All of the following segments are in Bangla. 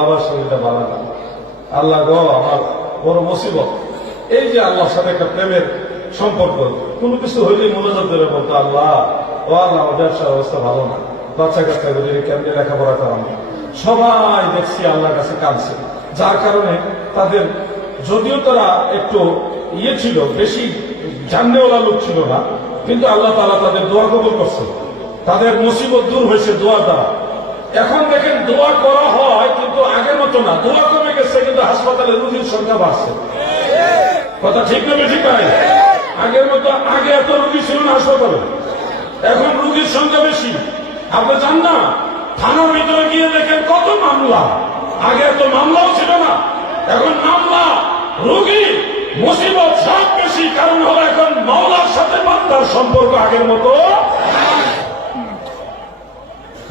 বাবার শরীরটা ভালো না। আল্লাহ গো, আমার বড় মুসিবত। এই যে আল্লাহর সাথে একটা প্রেমের সম্পর্ক, কোনো কিছু হইলেই মনোযোগ দেবে বলতো আল্লাহ। ও আল্লাহ, আমার ব্যবসার অবস্থা ভালো না। বাচ্চা কাচ্চা যদি কেমনি লেখাপড়া করানো সবাই দেখছি আল্লাহর কাছে কাঁদছে। যার কারণে তাদের, যদিও তারা একটু ইয়ে ছিল, বেশি জাননেওয়ালা লোক ছিল না, কিন্তু আল্লাহ তালা তাদের দোয়া কবল করছে। তাদের মুসিবত দূর হয়েছে দোয়া দ্বারা। এখন দেখেন দোয়া করা হয় কিন্তু আগের মতো না। দোয়া কমে গেছে কিন্তু হাসপাতালে রোগীর সংখ্যা বাড়ছে। কথা ঠিক না ঠিক ভাই? আগের মতো, আগে এত রুগী ছিল না হাসপাতালে। এখন রুগীর সংখ্যা বেশি। আপনি জান না, থানার ভিতরে গিয়ে দেখেন কত মামলা। আগে এত মামলাও ছিল না। এখন মামলা, রোগী, মুসিবত সব বেশি। কারণ হলো এখন মামলার সাথে বান্দার সম্পর্ক আগের মতো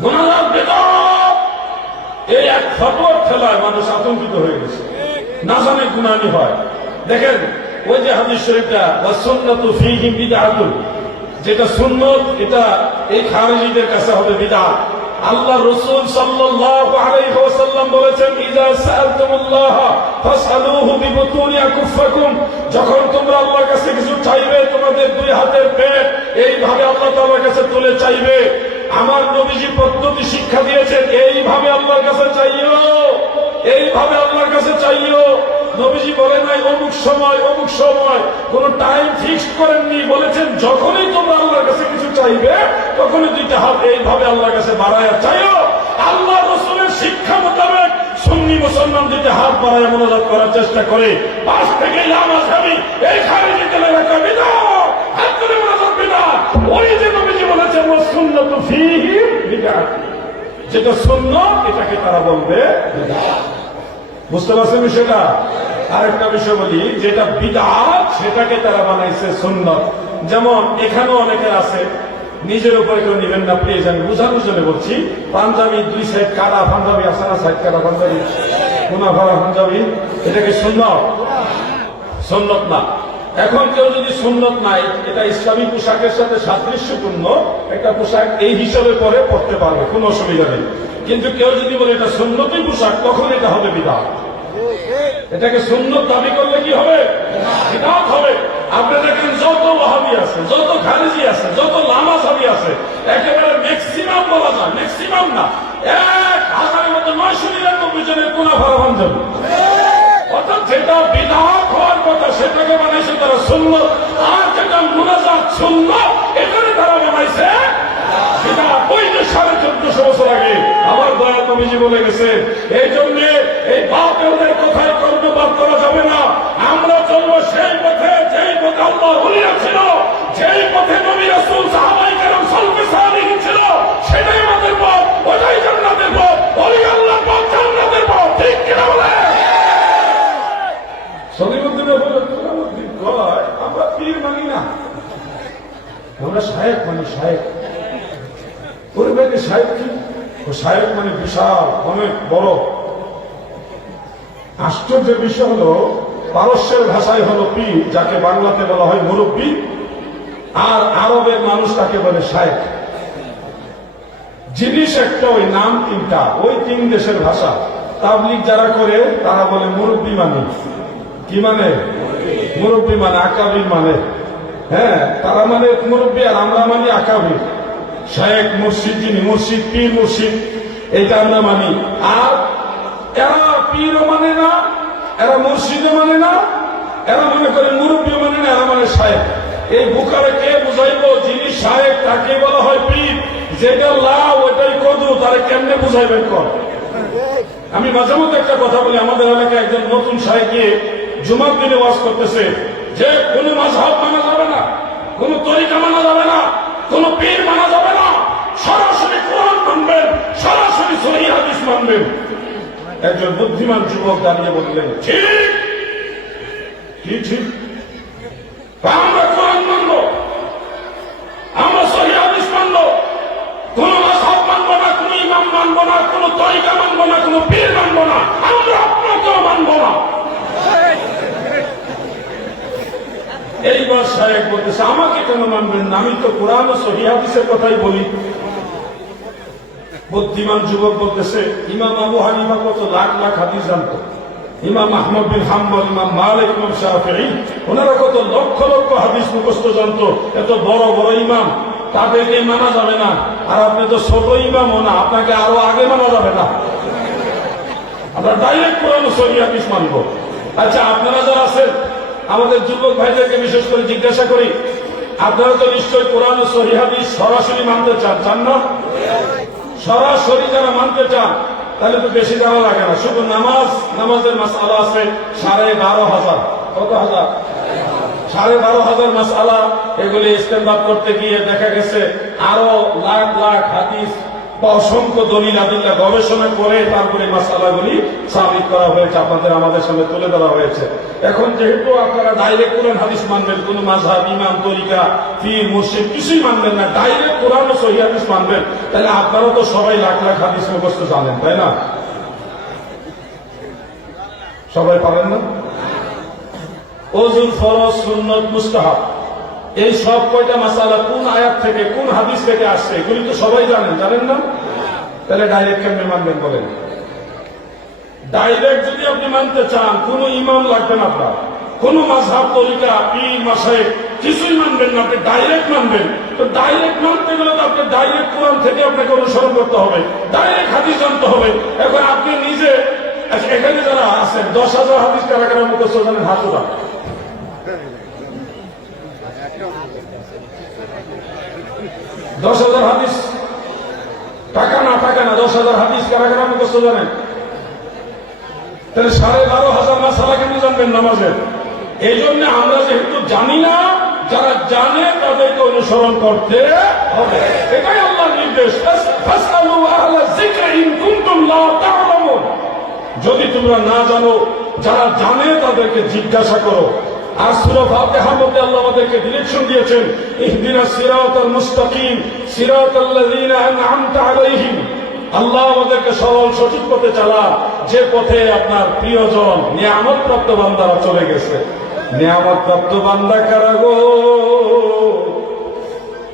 গুণাগার বেদক। এই এক ফটোর খেলায় মানুষ আতঙ্কিত হয়ে গেছে। না জানে গুণানি হয়। দেখেন, ওই যে হাদিস শরীফটা ওয়াসুন্নাতু ফীহি বিদআতুন যেটা সুন্নত, এটা এই খারিজিদের কাছে হবে বিদআত আল্লাহ রসুল সাল্লাল্লাহু আলাইহি ওয়াসাল্লাম বলেছেন ইজা সাআলতুমুল্লাহ যখন তোমরা আল্লাহর কাছে কিছু চাইবে, তোমাদের দুই হাতের পেট এইভাবে আল্লাহ তাআলার কাছে তুলে চাইবে। আমার নবীজি পদ্ধতি শিক্ষা দিয়েছেন, এইভাবে আল্লাহর কাছে চাইও, এইভাবে আল্লাহর কাছে চাইও। নবীজি বলেন নাই, অমুক সময় অমুক সময়, কোন টাইম ফিক্সড করেননি, বলেছেন, যখনই তোমরা আল্লাহর কাছে কিছু চাইবে, তখনই দুইটা হাত এইভাবে আল্লাহর কাছে বাড়ায় চাইও। আল্লাহ রসুলের শিক্ষা মোতাবেক সুন্নি মুসলমান দুইটা হাত বাড়ায় মনোজাত করার চেষ্টা করে। পাশ থেকে লামাজ আমি এই খারিজি তেলে রাখা বিদা হাত করে মনোজাত বিদা ওই যে যেটা শূন্য এটাকে তারা বলবে বুঝতে পারছেন সেটা আরেকটা বিষয় বলি, যেটা বিদাত, সেটাকে তারা বানাইছে সুন্নত। যেমন, এখানেও অনেকের আছে, নিজের উপরে কেউ নিবেন না, প্লিজ, আমি বুঝানোর জন্য বলছি। পাঞ্জাবি দুই সাইড কারা পাঞ্জাবি আছে না সাইড কারা পাঞ্জাবি? কোনা ভরা পাঞ্জাবি এটাকে সুন্নত? সুন্নত না। এখন কেউ যদি সুন্নত নাই, এটা ইসলামী পোশাকের সাথে সাদৃশ্যপূর্ণ, একটা পোশাক এই হিসাবে পরে পড়তে পারবে, কোনো অসুবিধা নেই। কিন্তু কেউ যদি বলে এটা সুন্নতি পোশাক, তখন এটা হবে বিধান এটাকে সুন্নত দাবি করলে কি হবে? বিধাত হবে। আপনি দেখেন যত ওহাবি আছে, যত খারিজি আছে, যত লামা সাবি আছে, একেবারে ম্যাক্সিমাম বলা যায় ম্যাক্সিমাম না। এক হাজারের মতো নয়শো নিরানব্বই জনের কোনা ভরা বান্ধব। অর্থাৎ যেটা বিধাত হওয়ার কথা, সেটাকে বানাইছে তারা শূন্য আর যেটা মুনাজাত শূন্য এখানে তারা বানাইছে বছর আগে। আমার দয়া কবিজি বলে গেছে এই জন্য এই বাপের কথায় কর্ণপাত করা যাবে না। আমরা চলবো সেই পথে, যেই পথে আল্লাহ বলিয়া ছিল যেই পথে নবী রাসূল সাহাবাই কেরাম অনেক বড়। আশ্চর্যের বিষয় হলো, পারস্যের ভাষায় হলো পীর যাকে বাংলাতে বলা হয় মুরব্বী, আর আরবের মানুষ তাকে বলে সাহেব জিনিস একটা ওই নাম তিনটা, ওই তিন দেশের ভাষা। তাবলিক যারা করে, তারা বলে মুরব্বী মানে। কি মানে? মুরব্বী মানে আকাবির মানে। হ্যাঁ তারা মানে মুরব্বী আর আমরা মানি আকাবির। শেখ মুর্শিদ, যিনি মুর্শিদ, পীর মুর্শিদ। এটা আমরা মানি আর এরা পীরও মানে না, এরা মুর্শিদও মানে না, এরা মনে করে মুরব্বী মানে না, এরা মানে সাহেব। এই বুকারে কে বুঝাইবো? যিনি সাহেব তাকে বলা হয় পীর। যেটা লাভ ওটাই কদু তারা কেমনে বুঝাইবেন কর আমি মাঝে মধ্যে একটা কথা বলি, আমাদের এলাকায় একজন নতুন সাহেব গিয়ে জুমার দিনে ওয়াজ করতেছে। যে কোন মাঝহাব মানা যাবে না, কোন তরিকা মানা যাবে না, কোন পীর মানা যাবে না, সরাসরি কোরআন মানবেন। সরাসরি সহি হাদিস মানবেন। একজন বুদ্ধিমান যুবক দাঁড়িয়ে বললেন ঠিক কি ঠিক আমরা কোরআন মানব। আমরা সহি হাদিস মানব। কোন মাঝহাব মানবো না, কোন ইমাম মানবো না, কোন তরিকা মানবো না, কোন পীর মানবো না। আমরা আপনাকেও মানবো না। এইবার সাহেব বলতেছে, আমাকে কেন মানবেন না? আমি তো কোরআন ও সহি হাদিসের কথাই বলি। বুদ্ধিমান যুবক বলতেছে, ইমাম আবু হানিফা কত লাখ লাখ হাদিস জানতো। ইমাম আহমদ বিন হাম্বল, ইমাম মালিক, ইমাম শাফিঈ, ওনারা কত লক্ষ লক্ষ হাদিস মুখস্থ জানতো। এত বড় বড় ইমাম। তাদেরকে মানা যাবে না। আর আপনি তো ছোট ইমামও না, আপনাকে আরও আগে মানা যাবে না। আমরা ডাইরেক্ট কোরআন ও হাদিস মানব। আচ্ছা আপনারা যারা আছেন, আমাদের যুবক ভাইদেরকে বিশেষ করে জিজ্ঞাসা করি, আপনারা তো নিশ্চয়ই ও সহি হাদিস সরাসরি মানতে চান চান না? সরাসরি যারা মানতে চান, তাহলে তো বেশি যাওয়া লাগে না। শুধু নামাজ, নামাজের মাসালা আছে সাড়ে বারো হাজার। কত হাজার? সাড়ে বারো হাজার মাসালা। এগুলি ইস্তেমবাদ করতে গিয়ে দেখা গেছে, আরও লাখ লাখ হাদিস বা অসংখ্য দলিল আদিল্লা গবেষণা করে তারপরে মাসালাগুলি সাবিত করা হয়েছে, আপনাদের আমাদের সামনে তুলে ধরা হয়েছে। এখন যেহেতু আপনারা ডাইরেক্ট কোরআন, হাদিস মানবেন, কোন মাঝহাব ইমাম, তরিকা, পীর, মুর্শিদ কিছুই মানবেন না ডাইরেক্ট কোরআন ও সহি হাদিস মানবেন। তাহলে আপনারা তো সবাই লাখ লাখ হাদিস মুখস্থ জানেন, তাই না? সবাই পারেন না? ওজুল ফরজ, সুন্নত, মুস্তাহাব। এই সব কয়টা মাসালা কোন আয়াত থেকে, কোন হাদিস থেকে আসছে, এগুলি তো সবাই জানেন জানেন না? তাহলে ডাইরেক্ট কেমনে মানবেন বলেন? ডাইরেক্ট যদি আপনি মানতে চান, কোন ইমাম লাগবে না আপনার। কোন মাঝহাব তরিকা, পীর মাসায় কিছুই মানবেন না, আপনি ডাইরেক্ট মানবেন। তো ডাইরেক্ট মানতে গেলে তো আপনি ডাইরেক্ট কোরআন থেকে আপনাকে অনুসরণ করতে হবে ডাইরেক্ট হাদিস জানতে হবে। এখন আপনি নিজে, এখানে যারা আছেন, দশ হাজার হাদিস কারা কারা মুখস্থ জানেন হাত দশ হাজার হাদিস। টাকা না টাকা না, দশ হাজার হাদিস কারা কারা মুখস্থ জানেন তাহলে সাড়ে বারো হাজার মাসালা কেন জানবেন নামাজের এই জন্য আমরা যেহেতু জানি না, যারা জানে তাদেরকে অনুসরণ করতে হবে। এটাই আল্লাহর নির্দেশ। যদি তোমরা না জানো, যারা জানে তাদেরকে জিজ্ঞাসা করো। আর সুরা ফাতিহার আল্লাহ আল্লাহ পথে চালা, যে পথে আপনার প্রিয়জন নিয়ামত প্রাপ্ত বান্দারা চলে গেছে। নিয়ামত প্রাপ্ত বান্দা কারা গো?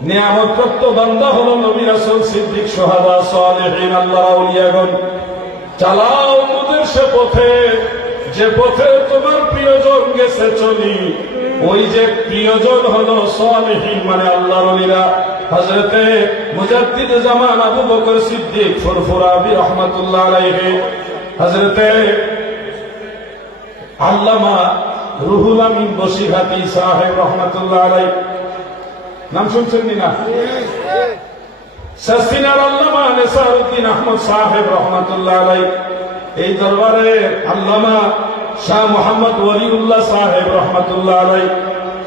নিয়ামত প্রাপ্ত বান্দা হলো নবী সিদ্দিক সোহাদা সালেহিন আল্লাহ চালাও মোদের সে পথে। যে পথে তোমার প্রিয়জন গেছে চলি, ওই যে প্রিয়জন হলো সালেহিন মানে আল্লাহর অলিরা। হজরতে মুজাদ্দিদ জামান আবু বকর সিদ্দিক ফুরফুরাবি রহমাতুল্লাহ আলাইহি। হজরতে আল্লামা রুহুল আমিন বসিঘাতি সাহেব রহমাতুল্লাহ আলাই নাম শুনছেন নি সস্তিনার আল্লামা নেসারুদ্দিন আহমদ সাহেব রহমাতুল্লাহ আলাই এই দরবারে আল্লামা শাহ মোহাম্মদ ওয়ালিউল্লাহ সাহেব রহমাতুল্লাহ আলাই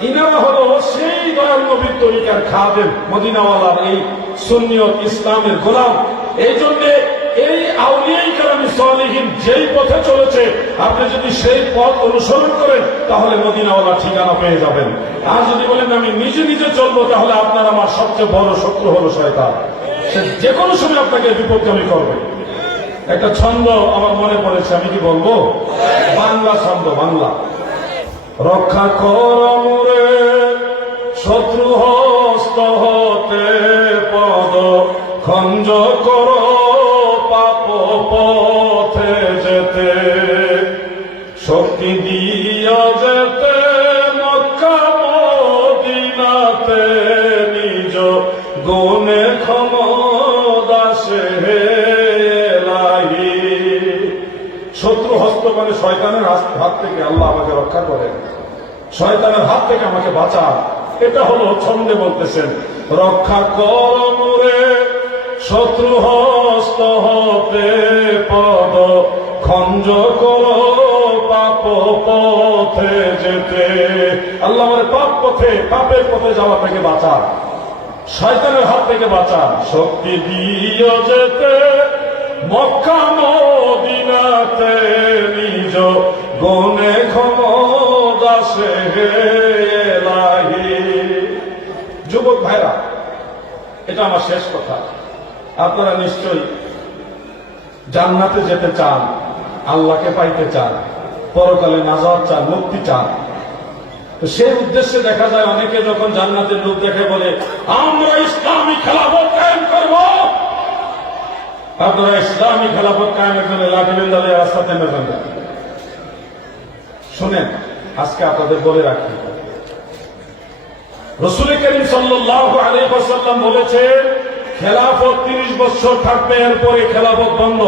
ইনারা হলো সেই দয়াল নবীর তরিকার খাদেম, মদিনাওয়ালার এই সুন্নিয়ত ইসলামের গোলাম। এই জন্য এই আউলিয়াই কালামি সালেহীন যেই পথে চলেছে, আপনি যদি সেই পথ অনুসরণ করেন, তাহলে মদিনাওয়ালা ঠিকানা পেয়ে যাবেন। আর যদি বলেন, আমি নিজে নিজে চলবো, তাহলে আপনার আমার সবচেয়ে বড় শত্রু হলো শয়তান। সে যে কোনো সময় আপনাকে বিপদগামী করবে। একটা ছন্দ আমার মনে পড়েছে, আমি কি বলব? বাংলা ছন্দ, বাংলা। রক্ষা কর শত্রু হস্ত হতে পদ, খঞ্জ হস্ত মানে শয়তানের হাত- থেকে আল্লাহ আমাকে রক্ষা করেন। শয়তানের হাত থেকে আমাকে বাঁচান। এটা হলো ছন্দে বলতেছেন, রক্ষা কর মোরে শত্রু হস্ত হতে পদ, খঞ্জ কর পাপ পথে যেতে। আল্লাহ আমার পাপ পথে, পাপের পথে যাওয়া থেকে বাঁচান। শয়তানের হাত থেকে বাঁচান। শক্তি দিয়ে যেতে গনে যুবক ভাইরা, এটা আমার শেষ কথা। আপনারা জান্নাতে যেতে চান, আল্লাহকে পাইতে চান, পরকালে নাজাত চান, মুক্তি চান। তো সেই উদ্দেশ্যে দেখা যায় অনেকে যখন জান্নাতের লোক দেখে বলে, আমরা ইসলামী খেলাফত কায়েম করব। আপনারা ইসলামী খেলাফত কায়েমের জন্য লাঠি বেন্দালে রাস্তাতে নেবেন। শোনেন, আজকে আপনাদের বলে রাখি। রসুল করিম সাল্লাল্লাহু আলাইহি ওয়াসাল্লাম বলেছে, খেলাফত 30 বছর থাকবে, এরপরে খেলাফত বন্ধ।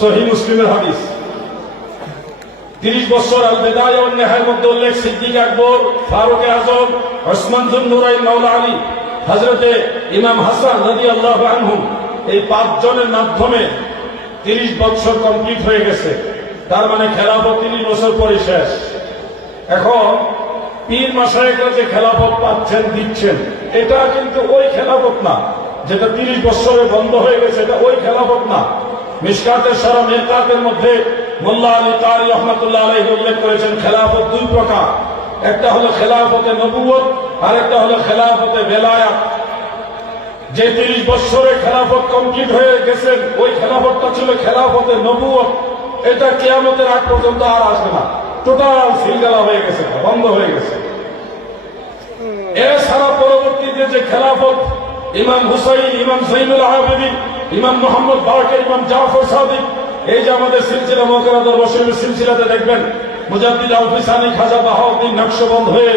সহিহ মুসলিমের হাদিস। 30 বছর আল বিদায় নেহার মধ্যে উল্লেখ Siddiq Akbar, Farooq Azam, Usman Zun Nurain Maula Ali, হযরতে ইমাম হাসান রাদিয়াল্লাহু আনহু, এই পাঁচ জনের মাধ্যমে 30 বছর কমপ্লিট হয়ে গেছে। তার মানে খেলাফত 30 বছর পরে শেষ। এখন পীর মাসায়করা যে খেলাফত পাচ্ছেন, দিচ্ছেন। এটা কিন্তু ওই খেলাফত না, যেটা তিরিশ বছরে বন্ধ হয়ে গেছে, এটা ওই খেলাফত না। মিসকাতের সারা মেরকাতের মধ্যে মোল্লা আলী তারি রহমতুল্লাহ আলহী উল্লেখ করেছেন খেলাফত দুই প্রকার। একটা হলো খেলাফতে নবুয়ত আর একটা হলো খেলাফতে বেলায়াত। যে তিরিশ বছরে খেলাফত কমপ্লিট হয়ে গেছেন ওই খেলাফতটা ছিল খেলাফতে নবুয়ত এটা কেয়ামতের আগ পর্যন্ত আর আসবে না। টোটাল সিলগালা হয়ে গেছে, বন্ধ হয়ে গেছে। এছাড়া পরবর্তীতে যে খেলাফত, ইমাম হুসাইন, ইমাম সাইনুল আহমেদিন ইমাম মোহাম্মদ বারকে ইমাম জাফর সাদিক, এই যে আমাদের সিলসিলা মকরা দরবাসের সিলসিলাতে দেখবেন, মুজাদ্দিদ আলফিসানি খাজা বাহাউদ্দিন নকশবন্দ হয়ে,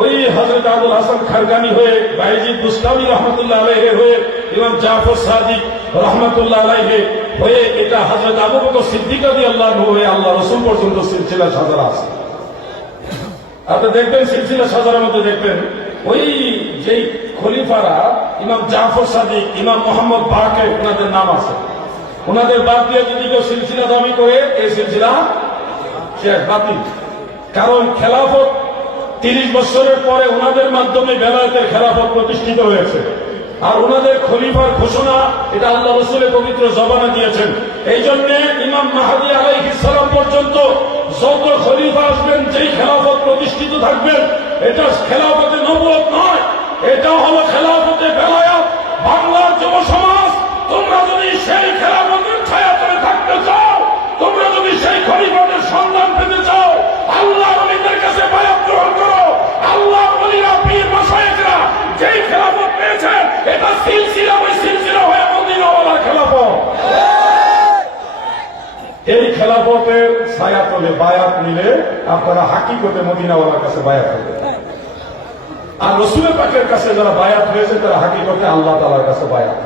ওই হজরত আবুল হাসান খারগানি হয়ে, বাইজিদ বুস্তামি রহমতুল্লাহ আলাইহে হয়ে, ইমাম জাফর সাদিক রহমতুল্লাহ আলাইহে হয়ে এটা হজরত আবু বকর সিদ্দিক আল্লাহ হয়ে আল্লাহ রসুল পর্যন্ত সিলসিলা সাজারা আছে। আপনি দেখবেন সিলসিলা সাজারের মধ্যে দেখবেন ওই যেই খলিফারা, ইমাম জাফর সাদিক, ইমাম মোহাম্মদ বাকে ওনাদের নাম আছে। ওনাদের বাদ দিয়ে যদি কেউ সিলসিলা দাবি করে, এই সিলসিলা বাতিল। কারণ খেলাফত তিরিশ বছরের পরে ওনাদের মাধ্যমে বেলায়েতের খেলাফত প্রতিষ্ঠিত হয়েছে। আর ওনাদের খলিফার ঘোষণা, এটা আল্লাহ রসুলের পবিত্র জবানা দিয়েছেন। এই জন্য ইমাম মাহাদি আলাই সালাম পর্যন্ত যত খলিফা আসবেন, যেই খেলাফত প্রতিষ্ঠিত থাকবেন, এটা খেলাফতে নবুয়ত নয়, এটা হলো খেলাফতে বেলায়াত। বাংলার যুব সমাজ তোমরা যদি সেই খেলাফতের ছায়া করে থাকতে চাও তোমরা যদি সেই খলিফাদের সন্ধান পেতে চাও আল্লাহ নবীদের কাছে বায়াত গ্রহণ করো আল্লাহ বলিরা পীর মাসায়েকরা যেই খেলাফত পেয়েছে এটা সিলসিলা ওই সিলসিলা হয়ে মদিনাওয়ালার খেলাফত। এই খেলাফতের ছায়া তলে বায়াত নিলে আপনারা হাকিকতে মদিনাওয়ালার কাছে বায়াত করবেন। আর রসুলের পাকের কাছে যারা বায়াত হয়েছে, তারা হাকিকতে আল্লাহ তালার কাছে বায়াত।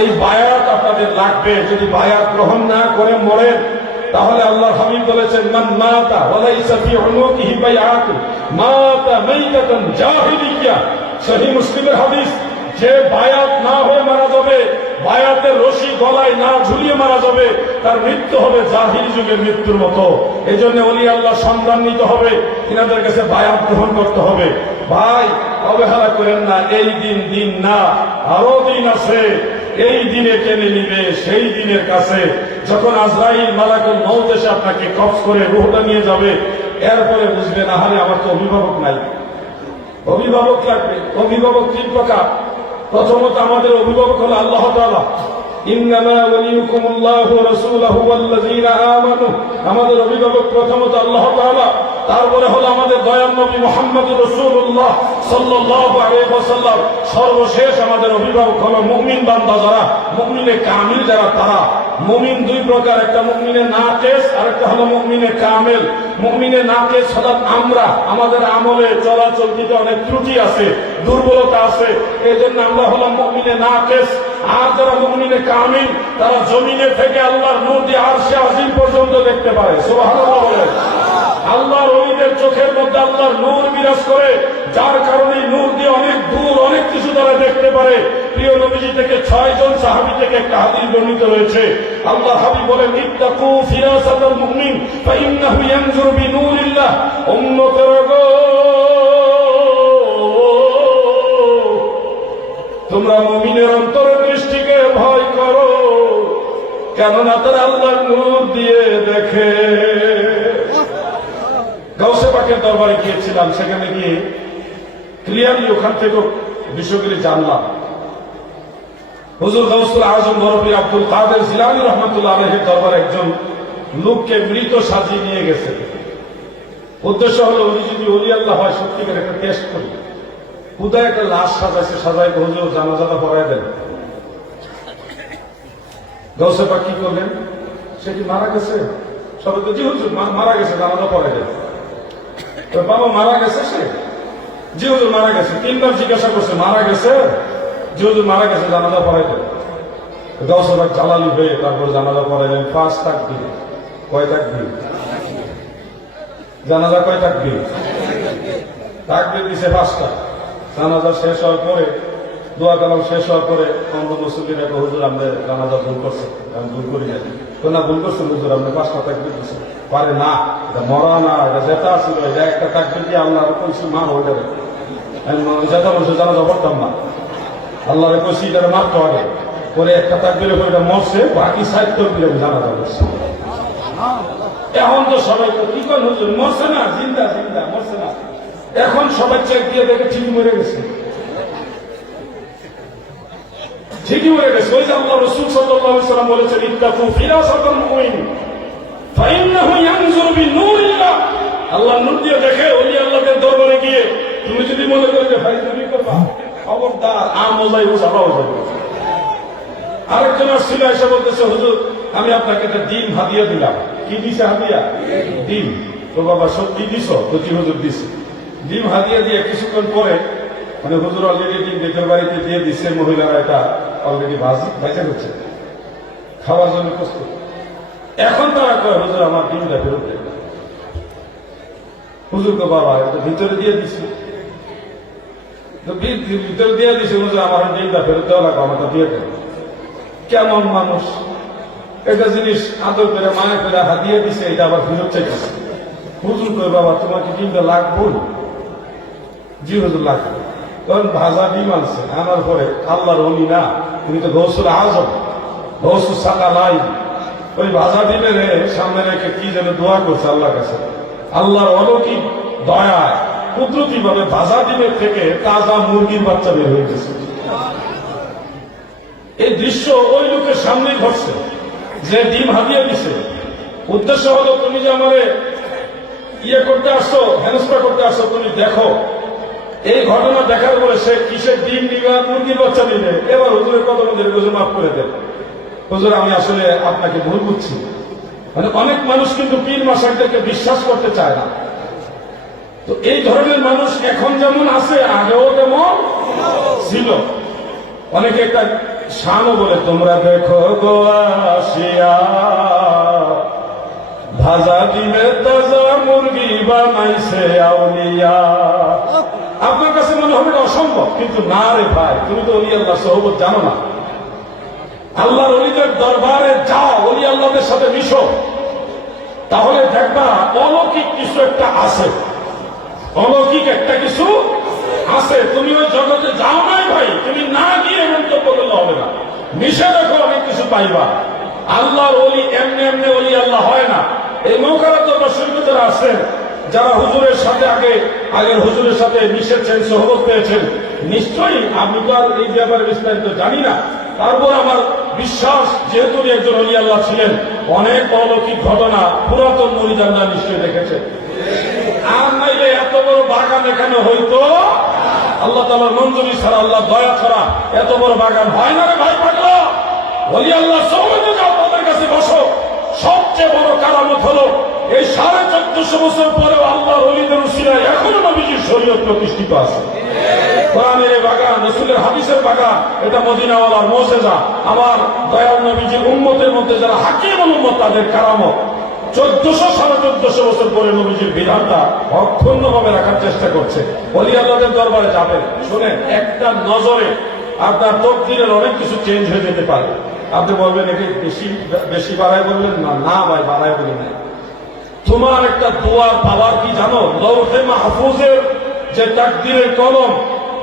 এই বায়াত আপনাদের লাগবে। যদি বায়াত গ্রহণ না করে মরেন, তাহলে আল্লাহ হাবিব বলেছেন, মান মাতা, ওয়ালাইসা ফি উনুকিহি বাইআত, মাতা মাইতাতান জাহিলিয়া সহিহ মুসলিমের হাদিস, যে বায়াত না হয়ে মারা যাবে, বায়াতের রশি গলায় না ঝুলিয়ে মারা যাবে, তার মৃত্যু হবে জাহির যুগের মৃত্যুর মতো। এই জন্য অলি আল্লাহ সন্তান নিতে হবে তিনাদের কাছে বায়াত গ্রহণ করতে হবে। ভাই, অবহেলা করেন না, এই দিন দিন না, আরও দিন আছে। এই দিনে টেনে নিবে, সেই দিনের কাছে। যখন আজরাইল মালাকুল মৌত এসে আপনাকে কফ করে রুহটা নিয়ে যাবে, এরপরে বুঝবেন, আহারে, আমার তো অভিভাবক নাই। অভিভাবক লাগবে, অভিভাবক তিন প্রকার। প্রথমত আমাদের অভিভাবক হলো আল্লাহ ওয়াল্লাযীনা আমাদের অভিভাবক প্রথমত আল্লাহ তারপরে হলো আমাদের দয়াল নবী সাল্লাল্লাহু আলাইহি ওয়াসাল্লাম। সর্বশেষ আমাদের অভিভাবক হলো মুমিন বান্দা যারা, মুমিনে কামিল যারা, তারা মুমিন দুই প্রকার, একটা মুমিনে নাকেশ, আর একটা হলো মুমিনে কামেল। মুমিনে নাকেশ হঠাৎ আমরা, আমাদের আমলে চলাচল দিতে অনেক ত্রুটি আছে, দুর্বলতা আছে এই জন্য আমরা হলাম মুমিনে নাকেশ। আর যারা মুমিনে কামিল, তারা জমিনে থেকে আল্লাহর নদী আর সে আজিম পর্যন্ত দেখতে পারে। বলে আল্লাহর অলিদের চোখের মধ্যে আল্লাহর নূর বিরাজ করে, যার কারণে নূর দিয়ে অনেক দূর অনেক কিছু তারা দেখতে পারে। প্রিয় নবীজি থেকে ছয় জন সাহাবি থেকে একটা হাদিস বর্ণিত রয়েছে। আল্লাহ হাবি বলেন, ইত্তাকু ফিরাসাতাল মুমিন, ফাইন্নাহু ইয়ানজুরু বিনূরিল্লাহ। উম্মতের গো, তোমরা মুমিনের অন্তর দৃষ্টিকে ভয় করো, কেননা তারা আল্লাহর নূর দিয়ে দেখে। গাউসে পাকের দরবারে গিয়েছিলাম, সেখানে গিয়ে ক্লিয়ারলি ওখান থেকে বিষয়গুলি জানলাম। হুজুর গাউসুল আজম বরফি আব্দুল কাদের জিলানি রহমতুল্লাহ আলহের দরবারে একজন লোককে মৃত সাজিয়ে নিয়ে গেছে। উদ্দেশ্য হলো উনি যদি অলি আল্লাহ হয় সত্যিকার একটা টেস্ট করি। কোথায় একটা লাশ সাজাইছে সাজাই হুজুর জানাজাটা পড়ায় দেন। গৌসে পাক কি করলেন? সে কি মারা গেছে? সবাই তো, জি হুজুর মারা গেছে, জানাজা পড়ে যায় তো বাবা মারা গেছে সে? জি হুজুর মারা গেছে। তিনবার জিজ্ঞাসা করছে, মারা গেছে? জি হুজুর মারা গেছে, জানাজা পড়াই দেয় গৌসে পাক জালালি হয়ে তারপর জানাজা পড়াইলেন, পাঁচ তাক দিয়ে কয় তাক দিয়ে জানাজা কয় তাক দিয়ে তাক দিয়ে দিছে পাঁচটা। জানাজা শেষ হওয়ার পরে, দোয়া কালাম শেষ হওয়ার পরে অন্য মুসলিম একটা হুজুর আমাদের জানাজা ভুল করছে আমি ভুল করি না তো না, ভুল করছেন হুজুর আপনি পাঁচটা তাক দিয়ে দিচ্ছে পারে না, এটা মরা না, এটা জেতা ছিল এটা একটা তাক দিয়ে আল্লাহর কইছি মা হয়ে যাবে। জেতা বলছে, জানাজা পড়তাম না। আল্লাহরে কইছি এটা মারতো আগে পরে একটা তাক দিলে এটা মরছে, বাকি সাহিত্য দিলে জানাজা করছে। এখন তো সবাই তো কি করেন, হুজুর? মরছে না, জিন্দা জিন্দা, মরছে না। এখন সবাই চেক দিয়ে দেখে ঠিকই মরে গেছে। ঠিকই মরে গেছে ওই যে আল্লাহ রসুল সাল্লাম বলেছেন মুমিন আল্লাহ নূর দিয়ে দেখে, ওলি আল্লাহদের দরবারে গিয়ে, তুমি যদি মনে করো যে ভাই তুমি খবরদার আমলাই ও আরেকজন আসছিল, এসে বলতেছে, হুজুর, আমি আপনাকে একটা ডিম হাদিয়া দিলাম। কি দিছে হাদিয়া? ডিম। তো বাবা সত্যি দিছ? তো হুজুর, দিছে। ডিম হাদিয়া দিয়ে কিছুক্ষণ পরে মানে হুজুর অলরেডি ডিম দেখের বাড়িতে দিয়ে দিচ্ছে মহিলারা এটা অলরেডি ভাজি ভাজা হচ্ছে খাওয়ার জন্য প্রস্তুত। এখন তারা কয়, হুজুর, আমার ডিমটা ফেরত হুজুর তো বাবা, এটা ভিতরে দিয়ে দিচ্ছে ভিতরে দিয়ে দিছে, হুজুর, আমার ডিমটা ফেরত দেওয়া লাগবে, আমারটা দিয়ে দেবে কেমন মানুষ? একটা জিনিস আদর করে মায়ের করে হাতিয়ে দিছে, এটা আবার ফেরত চাইতেছে। হুজুর করে বাবা তোমাকে ডিমটা লাগবো? জি, হুজুর, লাগবে। তখন ভাজা ডিম আনছে আনার পরে আল্লাহর অলি না, তুমি তো গৌসুল আজম, গৌসুল সাকা লাই ওই ভাজা ডিমের সামনে রেখে কি যেন দোয়া করছে আল্লাহর কাছে। আল্লাহর অলৌকিক দয়ায় কুদরতি ভাবে ভাজা ডিমের থেকে তাজা মুরগির বাচ্চা বের হয়ে গেছে এই দৃশ্য ওই লোকের সামনে ঘটছে, যে ডিম হাতিয়ে দিছে। উদ্দেশ্য হলো, তুমি যে আমারে ইয়ে করতে আসছো, হেনস্থা করতে আসছো, তুমি দেখো। এই ঘটনা দেখার পরে সে কিসের ডিম নিবে মুরগির বাচ্চা নিবে? এবার হুজুরের কত মধ্যে হুজুর মাফ করে দেন হুজুর, আমি আসলে আপনাকে ভুল বুঝছি। মানে অনেক মানুষ কিন্তু পীর মাসাকদেরকে বিশ্বাস করতে চায় না। তো এই ধরনের মানুষ এখন যেমন আছে, আগেও তেমন ছিল। অনেকে একটা শানও বলে, তোমরা দেখো গো আসিয়া, ভাজা দিলে তাজা মুরগি বানাইছে আউলিয়া। আপনার কাছে মনে হবে অসম্ভব, কিন্তু না রে ভাই, তুমি তো অলি আল্লাহ সহবত জানো না। আল্লাহর অলিদের দরবারে যাও, অলি আল্লাহদের সাথে মিশো। তাহলে দেখবা অলৌকিক কিছু একটা আছে। অলৌকিক একটা কিছু আছে। তুমি ওই জগতে যাও নাই ভাই, তুমি না গিয়ে মন্তব্য করলে হবে না। মিশে দেখো অনেক কিছু পাইবা। আল্লাহর অলি এমনি এমনি অলি আল্লাহ হয় না। এই মৌকারা তো আছেন যারা হুজুরের সাথে আগে, আগের হুজুরের সাথে মিশেছেন সহবত পেয়েছেন, নিশ্চয়ই আমি তো আর এই ব্যাপারে বিস্তারিত জানি না। তারপর আমার বিশ্বাস, যেহেতু একজন অলি আল্লাহ ছিলেন, অনেক অলৌকিক ঘটনা পুরাতন মরিদানরা নিশ্চয়ই দেখেছে আর নাইলে এত বড় বাগান এখানে হইতো? আল্লাহ তালার মঞ্জুরি ছাড়া আল্লাহ দয়া ছাড়া এত বড় বাগান হয় না রে ভাই পাগলা? বলি আল্লাহ সৌমে যাও তাদের কাছে বসো। সবচেয়ে বড় কারামত হলো এই সাড়ে চোদ্দশো বছর পরেও আল্লাহ রলিদের উসিরায় এখনও নবীজির শরীয়ত প্রতিষ্ঠিত আছে। এটা আমার মধ্যে যারা হাকিম তাদের চোদ্দশো পরে বিধানটা রাখার চেষ্টা করছে। দরবারে যাবেন। শুনেন, একটা নজরে আপনার তকদিরের অনেক কিছু চেঞ্জ হয়ে যেতে পারে। আপনি বলবেন এটি বেশি বেশি বাড়ায় বললেন না না ভাই, বাড়ায় বলি নাই। তোমার একটা দোয়ার পাওয়ার কি জানো? লৌহে মাহফুজের যে তাকদিরের কলম,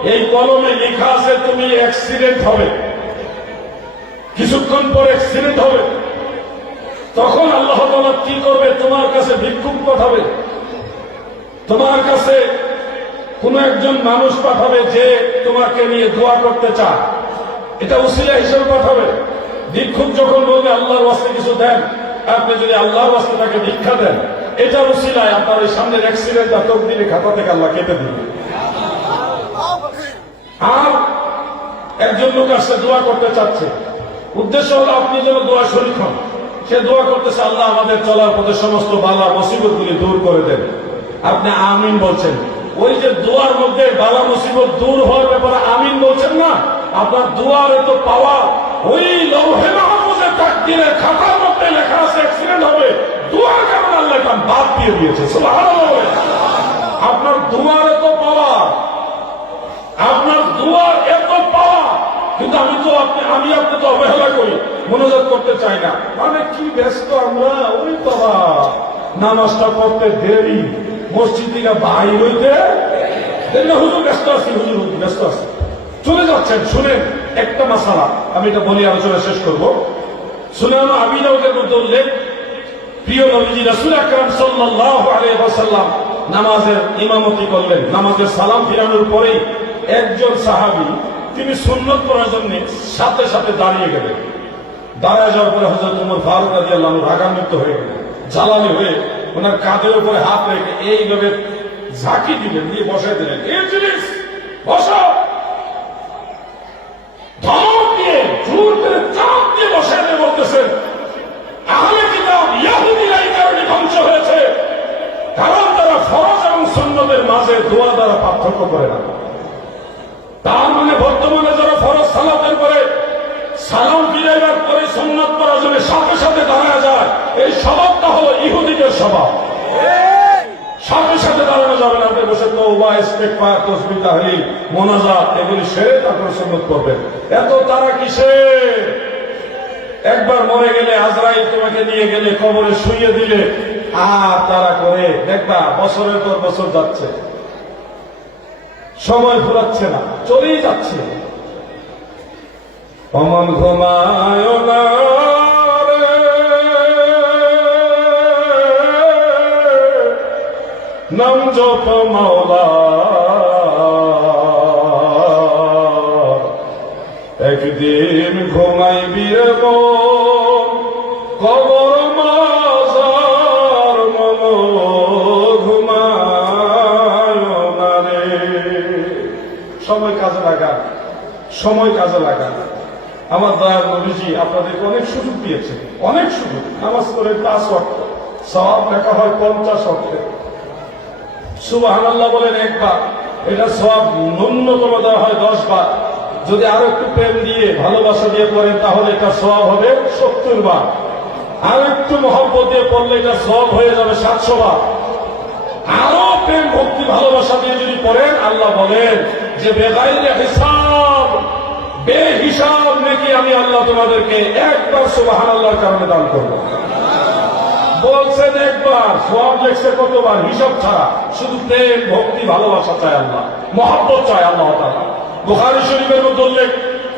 এই কলমে লেখা আছে, তুমি অ্যাক্সিডেন্ট হবে। কিছুক্ষণ পর অ্যাক্সিডেন্ট হবে। তখন আল্লাহ তাআলা কি করবে? তোমার কাছে ভিক্ষুক পাঠাবে। তোমার কাছে কোন একজন মানুষ পাঠাবে যে তোমাকে নিয়ে দোয়া করতে চায়। এটা উসিলা হিসেবে পাঠাবে। ভিক্ষুক যখন বলবে, আল্লাহর বাস্তে কিছু দেন। আপনি যদি আল্লাহর বাস্তে তাকে ভিক্ষা দেন এটা উসিলায় আপনার এই সামনের অ্যাক্সিডেন্ট আর তকদিরে খাতা থেকে আল্লাহ কেটে দিবে। আর একজন লোক আসছে, দোয়া করতে চাচ্ছে। উদ্দেশ্য হলো আপনি যেন দোয়া শরীর হন। সে দোয়া করতেছে, আল্লাহ আমাদের চলার পথে সমস্ত বালা মুসিবত গুলি দূর করে দেন। আপনি আমিন বলছেন। ওই যে দোয়ার মধ্যে বালা মুসিবত দূর হওয়ার ব্যাপারে আমিন বলছেন না, আপনার দোয়ার এত পাওয়া ওই লৌহে মাহফুজের তাকদিরের খাতার অ্যাক্সিডেন্ট হবে দোয়ার কারণে আল্লাহ এটা বাদ দিয়ে দিয়েছে আপনার দোয়ার এত পাওয়া আপনার দুয়ার এত পাওয়া কিন্তু আমি তো আপনি আমি আপনি তো অবহেলা করি, মনোযোগ করতে চাই না। মানে কি ব্যস্ত আমরা? ওই বাবা, নামাজটা পড়তে দেরি, মসজিদ থেকে বাইর হইতে হুজুর, ব্যস্ত আছি, হুজুর ব্যস্ত আছি। চলে যাচ্ছেন, শুনেন, একটা মাসালা, আমি এটা বলি আলোচনা শেষ করব। আমি ওদের মধ্যে উল্লেখ প্রিয় নবীজি রাসূল আকরাম সাল্লাল্লাহু আলাইহি ওয়াসাল্লাম নামাজের ইমামতি করলেন। নামাজের সালাম ফিরানোর পরেই একজন সাহাবী, তিনি সুন্নত পড়ার জন্য সাথে সাথে দাঁড়িয়ে গেলেন। দাঁড়ায় যাওয়ার পরে হযরত ওমর ফারুক রাদিয়াল্লাহু আনহু রাগান্বিত হয়ে গেলেন। জ্বালানি হয়ে ওনার কাঁধের উপরে হাত রেখে এইভাবে ঝাঁকি দিলেন, দিয়ে বসাই দিলেন এই জিনিস বসো! ধমক দিয়ে, জোর করে চাপ দিয়ে বসাই দিয়ে বলতেছেন আহলে কিতাব ইয়াহুদিরা এই কারণে ধ্বংস হয়েছে। কারণ তারা ফরজ এবং সুন্নতের মাঝে দোয়া দ্বারা পার্থক্য করে না। তার মানে বর্তমানে যারা ফরজ সালাতের পরে সালাম ফিরাইবার পরে সুন্নত করার জন্য সাথে সাথে দাঁড়া যায়, এই স্বভাবটা হলো ইহুদিদের স্বভাব। সাথে সাথে দাঁড়ানো যাবে না, আপনি বসে তো বা স্টেক পায় তসবি তাহলি মোনাজা এগুলি সেরে তারপরে সুন্নত করবেন এত তারা কিসে একবার মরে গেলে আজরাইল তোমাকে নিয়ে গেলে কবরে শুইয়ে দিলে আর তারা করে, দেখবা, বছরের পর বছর যাচ্ছে। সময় ফুরাচ্ছে না, চলেই যাচ্ছে। অমন ঘুমায় নাম জপ মাওলা। সময় কাজে লাগা সময় কাজে লাগা আমার দয়াল নবীজি আপনাদেরকে অনেক সুযোগ দিয়েছে অনেক সুযোগ। নামাজ করে পাঁচ অর্থ সব লেখা হয় পঞ্চাশ অর্থে আল্লাহ বলেন একবার, এটা সব ন্যূনতম দেওয়া হয় দশ বার যদি আরও একটু প্রেম দিয়ে, ভালোবাসা দিয়ে করেন তাহলে এটা সব হবে সত্তর বার। আর একটু মহব্বত দিয়ে পড়লে এটা সব হয়ে যাবে সাতশো বার। আরও প্রেম, ভক্তি, ভালোবাসা দিয়ে যদি পড়েন, আল্লাহ বলেন যে বেগাইরে হিসাব বে হিসাব নাকি আমি আল্লাহ তোমাদেরকে একবার সুবাহান আল্লাহর কারণে দান করব। বলছেন একবার, সব লেখছে কতবার? হিসাব ছাড়া। শুধু প্রেম, ভক্তি, ভালোবাসা চায় আল্লাহ। মহাব্বত চায় আল্লাহ তাআলা। বুখারী শরীফের মধ্যে উল্লেখ,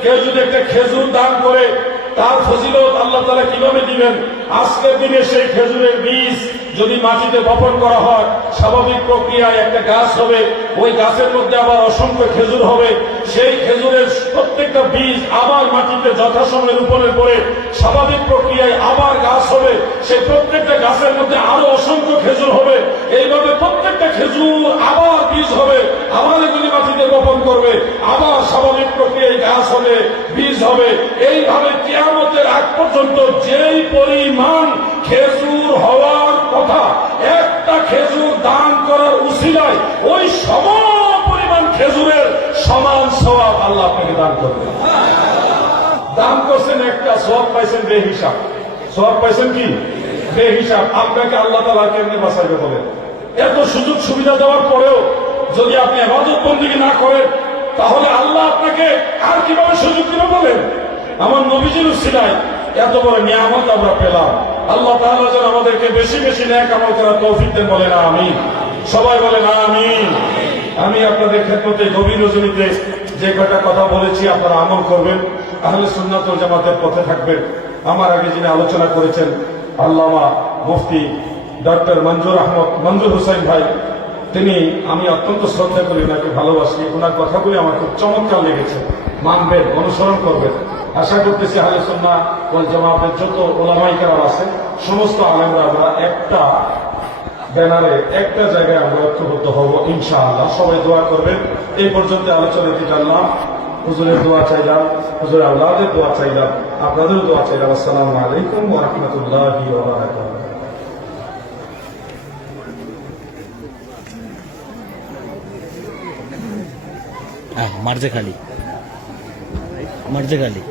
কেউ যদি একটা খেজুর দান করে, তার ফজিলত আল্লাহ তাআলা কীভাবে দিবেন? আজকের দিনে সেই খেজুরের বীজ যদি মাটিতে বপন করা হয়, স্বাভাবিক প্রক্রিয়ায় একটা গাছ হবে, ওই গাছের মধ্যে আবার অসংখ্য খেজুর হবে। সেই খেজুরের প্রত্যেকটা বীজ আবার মাটিতে যথাসময়ে রোপণের পরে স্বাভাবিক প্রক্রিয়ায় আবার গাছ হবে। সেই প্রত্যেকটা গাছের মধ্যে আরও অসংখ্য খেজুর হবে। এইভাবে প্রত্যেকটা খেজুর আবার বীজ হবে। আবার এগুলি মাটিতে বপন করবে, আবার স্বাভাবিক প্রক্রিয়ায় গাছ হবে, বীজ হবে। এইভাবে কেয়ামতের আগ পর্যন্ত যেই পরিমাণ খেজুর হওয়ার কথা, একটা খেজুর দান করার উসিলায় ওই সম পরিমাণ খেজুরের সমান সবাব আল্লাহ আপনাকে দান করবে দান করছেন একটা সব পাইছেন বে হিসাব সব পাইছেন কি? বে হিসাব আপনাকে আল্লাহ তালা কেমনে বাঁচাইবে বলেন? এত সুযোগ সুবিধা দেওয়ার পরেও যদি আপনি আবাদত বন্দিকে না করেন, তাহলে আল্লাহ আপনাকে আর কীভাবে সুযোগ দিবে বলেন? আমার নবীজির উসিলায় এত বড় নিয়ামত আমরা পেলাম। আল্লাহ তাআলা যেন আমাদেরকে বেশি বেশি ন্যাক আমল করার তৌফিক দেন বলেন আমি সবাই বলে না আমি আমি আপনাদের ক্ষেত্রে গভীর রজনীতে যে কটা কথা বলেছি, আপনারা আমল করবেন। তাহলে সুন্নাত জামাতের পথে থাকবেন। আমার আগে যিনি আলোচনা করেছেন, আল্লামা মুফতি ডক্টর মঞ্জুর আহমদ, মঞ্জুর হোসেন ভাই। তিনি, আমি অত্যন্ত শ্রদ্ধা করি ওনাকে ভালোবাসি। ওনার কথাগুলি আমার খুব চমৎকার লেগেছে। মানবেন, অনুসরণ করবেন। আশা করতেছি আলোচনা ওই জমাতের যত ওলামাইকার আছে, সমস্ত আলেমরা আমরা একটা ব্যানারে, একটা জায়গায় আমরা ঐক্যবদ্ধ হব ইনশাআল্লাহ। সবাই দোয়া করবেন। এই পর্যন্ত আলোচনা জানলাম? হুজুরের দোয়া চাইলাম। হুজুর আল্লাহদের দোয়া চাইলাম। আপনাদের দোয়া চাইলাম। আসসালামু আলাইকুম ওরহমতুল্লাহ মার্জে খালি। মার্জে খালি।